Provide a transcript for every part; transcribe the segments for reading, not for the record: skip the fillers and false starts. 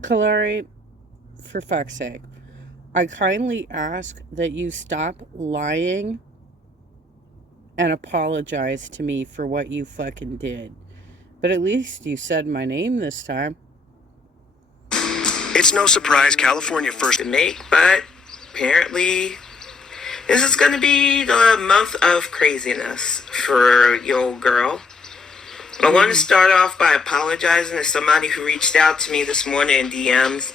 Kalari, for fuck's sake, I kindly ask that you stop lying and apologize to me for what you fucking did. But at least you said my name this time. It's no surprise California first to make, but apparently this is going to be the month of craziness for your old girl. I want to start off by apologizing to somebody who reached out to me this morning in DMs.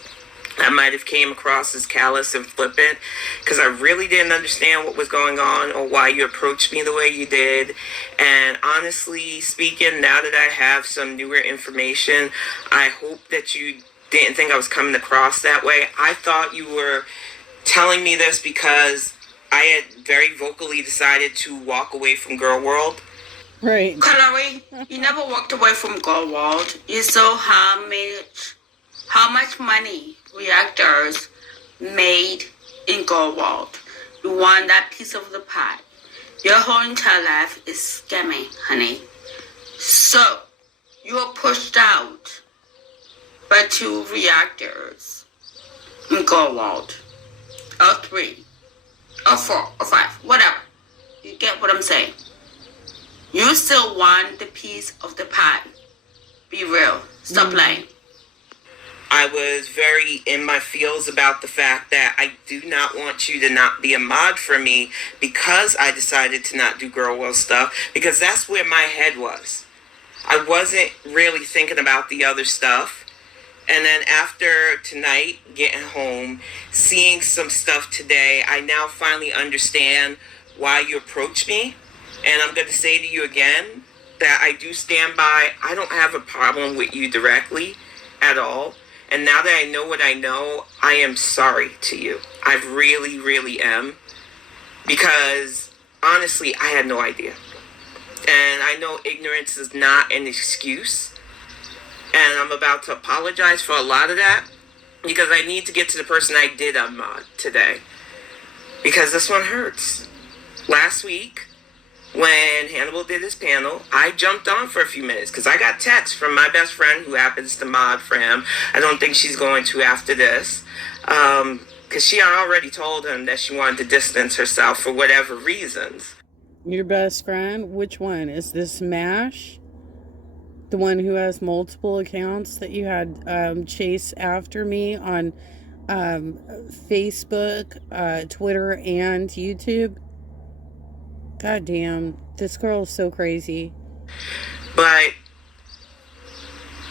I might have came across as callous and flippant because I really didn't understand what was going on or why you approached me the way you did. And honestly speaking, now that I have some newer information, I hope that you didn't think I was coming across that way. I thought you were telling me this because I had very vocally decided to walk away from Girl World. Right. Kalari, you never walked away from Girl World. You saw how much money reactors made in Girl World. You want that piece of the pie. Your whole entire life is scamming, honey. So, you are pushed out by 2 reactors in Girl World. Or 3. Or 4. Or 5. Whatever. You get what I'm saying. You still want the piece of the pie. Be real. Stop lying. I was very in my feels about the fact that I do not want you to not be a mod for me because I decided to not do Girl World stuff, because that's where my head was. I wasn't really thinking about the other stuff. And then after tonight, getting home, seeing some stuff today, I now finally understand why you approached me. And I'm going to say to you again that I do stand by. I don't have a problem with you directly at all. And now that I know what I know, I am sorry to you. I really, really am. Because, honestly, I had no idea. And I know ignorance is not an excuse. And I'm about to apologize for a lot of that. Because I need to get to the person I did unmod today. Because this one hurts. Last week, when Hannibal did his panel, I jumped on for a few minutes because I got text from my best friend who happens to mod for him. I don't think she's going to after this, because she already told him that she wanted to distance herself for whatever reasons. Your best friend? Which one? Is this Smash? The one who has multiple accounts that you had chase after me on Facebook, Twitter, and YouTube? God damn, this girl is so crazy. But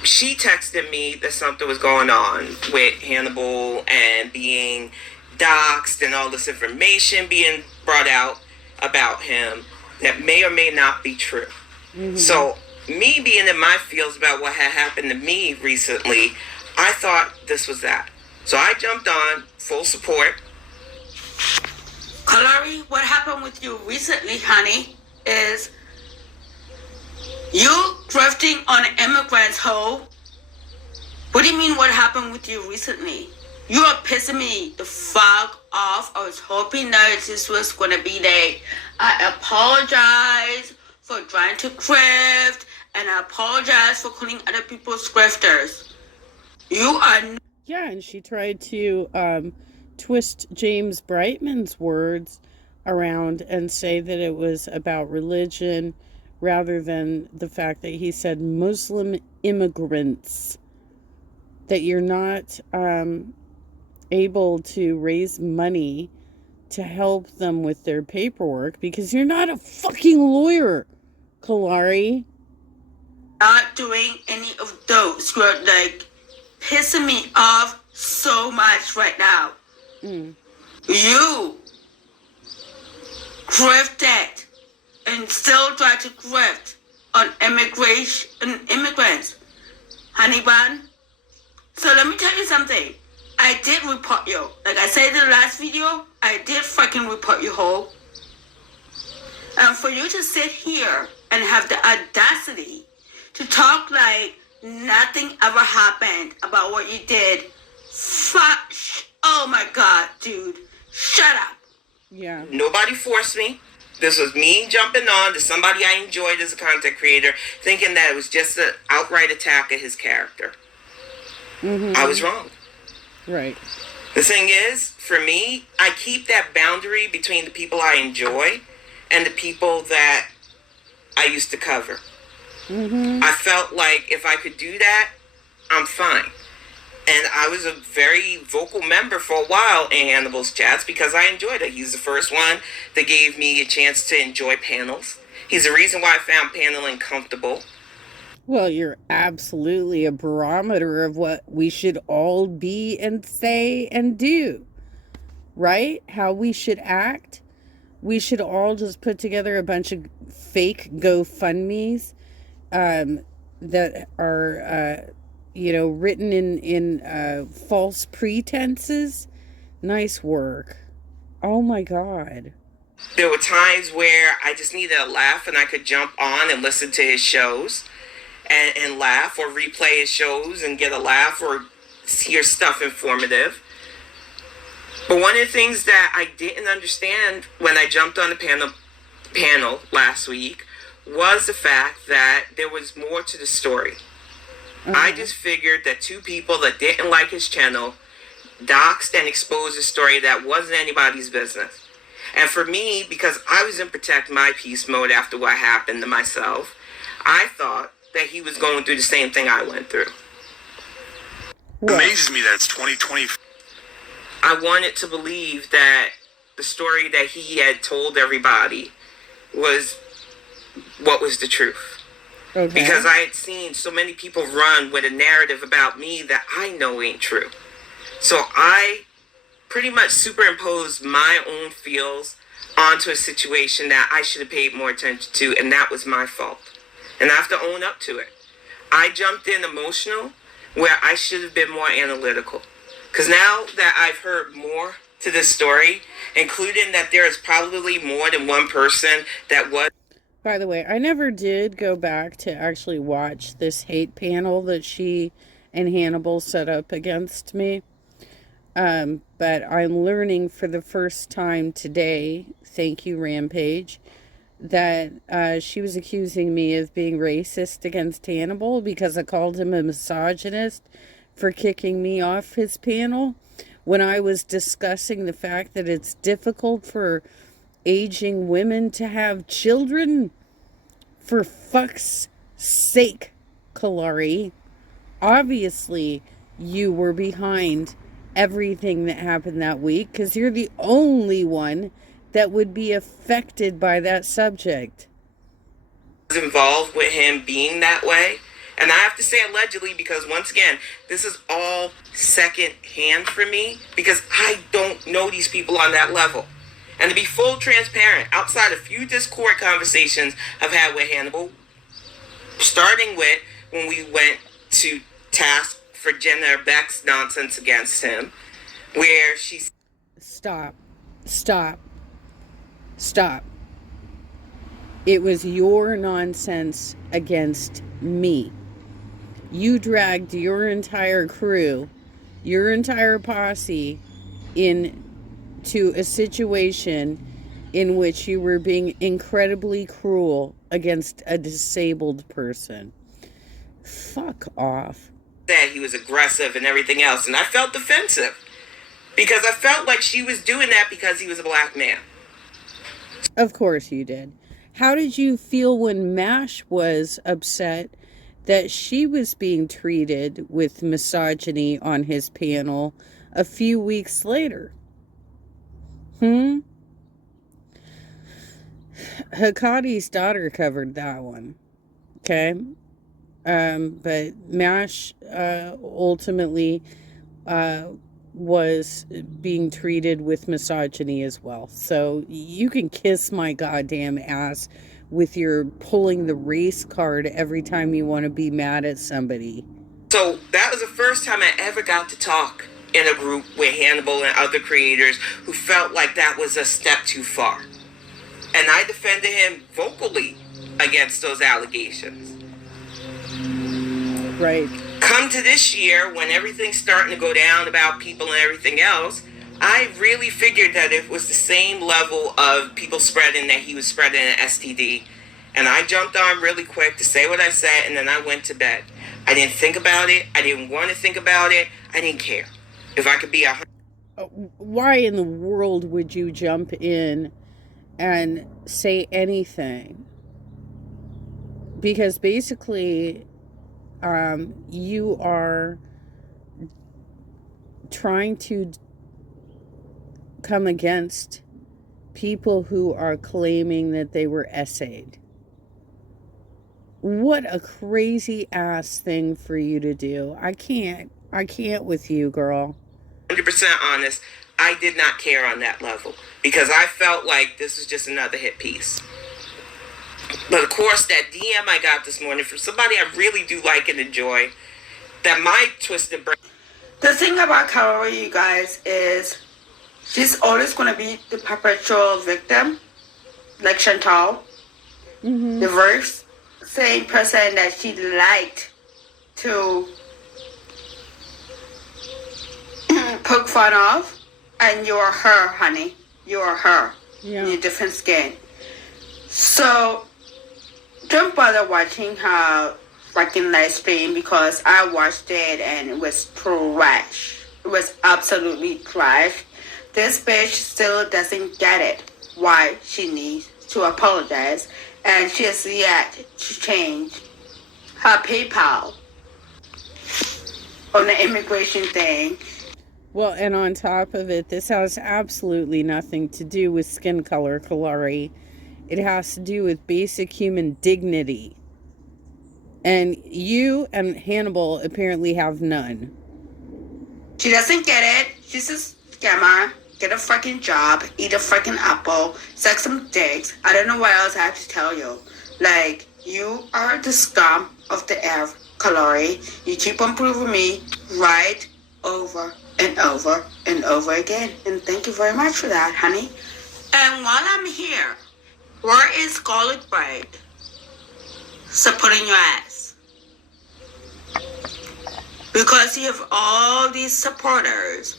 she texted me that something was going on with Hannibal and being doxxed and all this information being brought out about him that may or may not be true. Mm-hmm. So, me being in my feels about what had happened to me recently, I thought this was that. So I jumped on, full support. Kalari, what happened with you recently, honey, is you drifting on immigrants, ho. What do you mean what happened with you recently? You are pissing me the fuck off. I was hoping that this was going to be like, I apologize for trying to grift, and I apologize for calling other people's grifters. You are... Yeah, and she tried to twist James Brightman's words around and say that it was about religion rather than the fact that he said Muslim immigrants, that you're not able to raise money to help them with their paperwork because you're not a fucking lawyer, Kalari. Not doing any of those. You're like pissing me off so much right now. You grifted and still try to grift on immigration and immigrants, honey bun. So let me tell you something. I did report you. Like I said in the last video, I did fucking report you, ho. And for you to sit here and have the audacity to talk like nothing ever happened about what you did, fuck. Oh my god, dude. Shut up. Yeah. Nobody forced me. This was me jumping on to somebody I enjoyed as a content creator, thinking that it was just an outright attack of his character. I was wrong. Right. The thing is, for me, I keep that boundary between the people I enjoy and the people that I used to cover. I felt like if I could do that, I'm fine. And I was a very vocal member for a while in Hannibal's chats because I enjoyed it. He's the first one that gave me a chance to enjoy panels. He's the reason why I found paneling comfortable. Well, you're absolutely a barometer of what we should all be and say and do, right? How we should act. We should all just put together a bunch of fake GoFundMes that are, written in false pretenses. Nice work. Oh my God. There were times where I just needed a laugh and I could jump on and listen to his shows and laugh, or replay his shows and get a laugh, or hear stuff informative. But one of the things that I didn't understand when I jumped on the panel last week was the fact that there was more to the story. I just figured that two people that didn't like his channel doxed and exposed a story that wasn't anybody's business. And for me, because I was in protect my peace mode after what happened to myself, I thought that he was going through the same thing I went through. It amazes me that it's 2020. I wanted to believe that the story that he had told everybody was what was the truth. Okay. Because I had seen so many people run with a narrative about me that I know ain't true. So I pretty much superimposed my own feels onto a situation that I should have paid more attention to, and that was my fault. And I have to own up to it. I jumped in emotional where I should have been more analytical. Because now that I've heard more to this story, including that there is probably more than one person that was. By the way, I never did go back to actually watch this hate panel that she and Hannibal set up against me. But I'm learning for the first time today, thank you, Rampage, that she was accusing me of being racist against Hannibal because I called him a misogynist for kicking me off his panel when I was discussing the fact that it's difficult for aging women to have children. For fuck's sake, Kalari. Obviously, you were behind everything that happened that week because you're the only one that would be affected by that subject. Involved with him being that way. And I have to say allegedly because, once again, this is all second hand for me because I don't know these people on that level. And to be full transparent, outside a few Discord conversations I've had with Hannibal, starting with when we went to task for Jenna Beck's nonsense against him, where she... Stop. It was your nonsense against me. You dragged your entire crew, your entire posse, into a situation in which you were being incredibly cruel against a disabled person. Fuck off. Said he was aggressive and everything else, and I felt defensive because I felt like she was doing that because he was a black man. Of course you did. How did you feel when MASH was upset that she was being treated with misogyny on his panel a few weeks later? Hakate's daughter covered that one. Okay? But MASH ultimately was being treated with misogyny as well. So you can kiss my goddamn ass with your pulling the race card every time you want to be mad at somebody. So that was the first time I ever got to talk in a group with Hannibal and other creators who felt like that was a step too far. And I defended him vocally against those allegations. Right. Come to this year, when everything's starting to go down about people and everything else, I really figured that it was the same level of people spreading that he was spreading an STD. And I jumped on really quick to say what I said, and then I went to bed. I didn't think about it. I didn't want to think about it. I didn't care. If I could be Why in the world would you jump in and say anything? Because basically, you are trying to come against people who are claiming that they were essayed. What a crazy ass thing for you to do. I can't with you, girl. 100% honest, I did not care on that level because I felt like this was just another hit piece. But of course, that DM I got this morning from somebody I really do like and enjoy, that my twisted brain. The thing about Kalari, you guys, is she's always going to be the perpetual victim, like Chantal. Mm-hmm. The very same person that she liked to poke fun of, and you're her, honey. You're her. Yeah. In a different skin. So, don't bother watching her fucking live stream because I watched it and it was trash. It was absolutely trash. This bitch still doesn't get it why she needs to apologize, and she has yet to change her PayPal on the immigration thing. Well, and on top of it, this has absolutely nothing to do with skin color, Kalari. It has to do with basic human dignity. And you and Hannibal apparently have none. She doesn't get it. She's a scammer. Get a fucking job. Eat a fucking apple. Suck some dicks. I don't know what else I have to tell you. Like, you are the scum of the earth, Kalari. You keep on proving me right over and over and over again. And thank you very much for that, honey. And while I'm here, where is Scarlet Bride supporting your ass? Because you have all these supporters.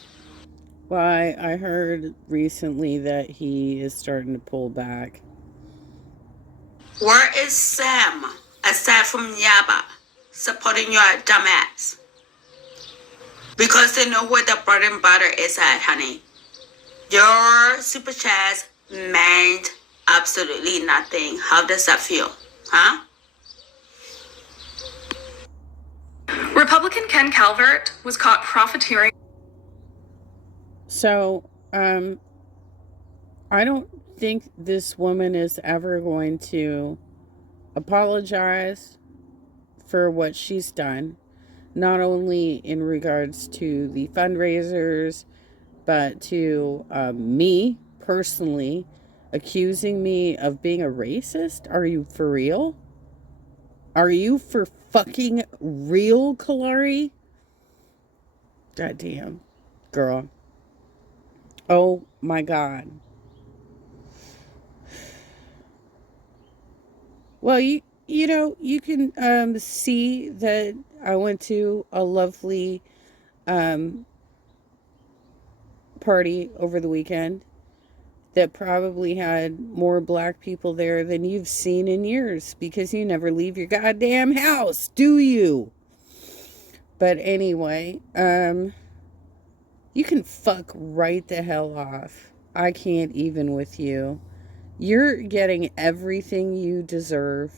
Why, I heard recently that he is starting to pull back. Where is Sam, aside from Yaba, supporting your dumbass? Because they know where the bread and butter is at, honey. Your super chats meant absolutely nothing. How does that feel? Huh? Republican Ken Calvert was caught profiteering. So, I don't think this woman is ever going to apologize for what she's done. Not only in regards to the fundraisers, but to me personally accusing me of being a racist. Are you for real? Are you for fucking real, Kalari? Goddamn, girl. Oh my God. Well, you know, you can see that I went to a lovely party over the weekend that probably had more black people there than you've seen in years because you never leave your goddamn house, do you? But anyway, you can fuck right the hell off. I can't even with you. You're getting everything you deserve.